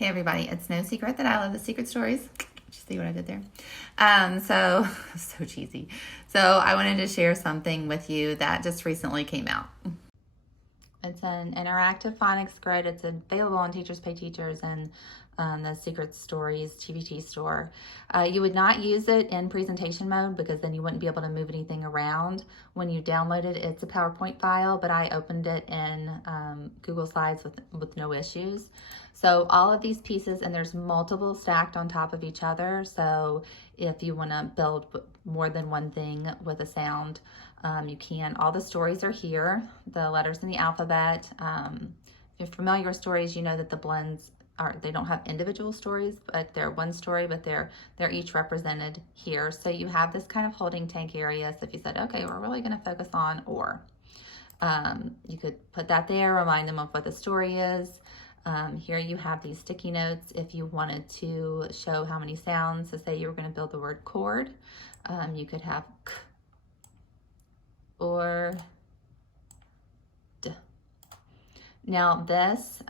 Hey everybody, it's no secret that I love the secret stories. Did you see what I did there? So cheesy. So I wanted to share something with you that just recently came out. It's an interactive phonics grid. It's available on Teachers Pay Teachers and the Secret Stories TBT store. You would not use it in presentation mode because then you wouldn't be able to move anything around. When you download it, it's a PowerPoint file, but I opened it in Google Slides with no issues. So all of these pieces, and there's multiple stacked on top of each other. So if you want to build more than one thing with a sound, you can. All the stories are here, the letters in the alphabet. If you're familiar with stories, you know that the blends they don't have individual stories, but they're one story, but they're each represented here. So you have this kind of holding tank area. So if you said, okay, we're really going to focus on or, you could put that there, remind them of what the story is. Here you have these sticky notes if you wanted to show how many sounds. So say you were going to build the word cord, you could have k or d. Now this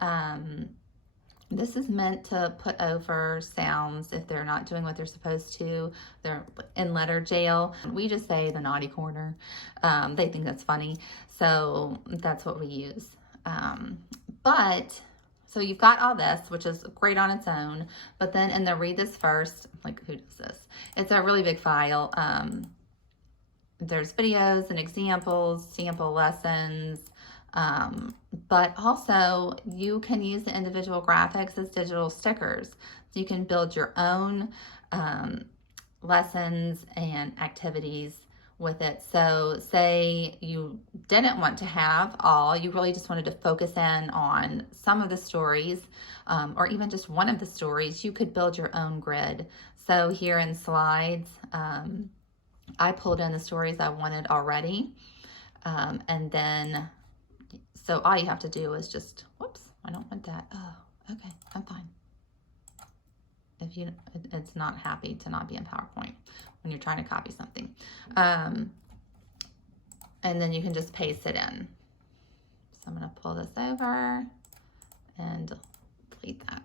is meant to put over sounds if they're not doing what they're supposed to. They're in letter jail. We just say the naughty corner. They think that's funny. So that's what we use. So you've got all this, which is great on its own. But then in the read this first, like who does this? It's a really big file. There's videos and examples, sample lessons, but also you can use the individual graphics as digital stickers. So you can build your own lessons and activities with it. So say you didn't want to have all, you really just wanted to focus in on some of the stories, or even just one of the stories, you could build your own grid. So here in slides, I pulled in the stories I wanted already. And then, so all you have to do is just, whoops, I don't want that. Oh, okay, I'm fine. It's not happy to not be in PowerPoint when you're trying to copy something. And then you can just paste it in. So I'm gonna pull this over and delete that.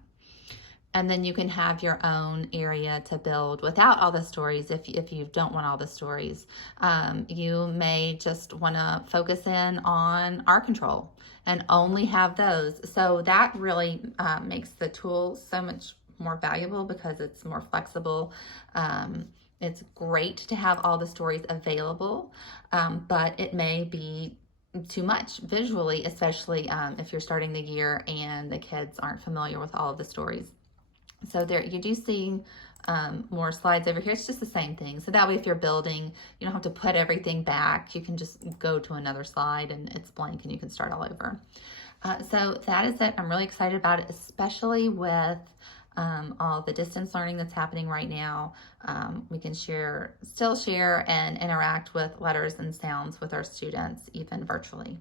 And then you can have your own area to build without all the stories. If you don't want all the stories, you may just want to focus in on R control and only have those. So that really makes the tool so much more valuable because it's more flexible. It's great to have all the stories available, but it may be too much visually, especially if you're starting the year and the kids aren't familiar with all of the stories. So there you do see more slides over here. It's just the same thing. So that way if you're building, you don't have to put everything back. You can just go to another slide and it's blank and you can start all over. So that is it. I'm really excited about it, especially with all the distance learning that's happening right now. We can still share and interact with letters and sounds with our students, even virtually.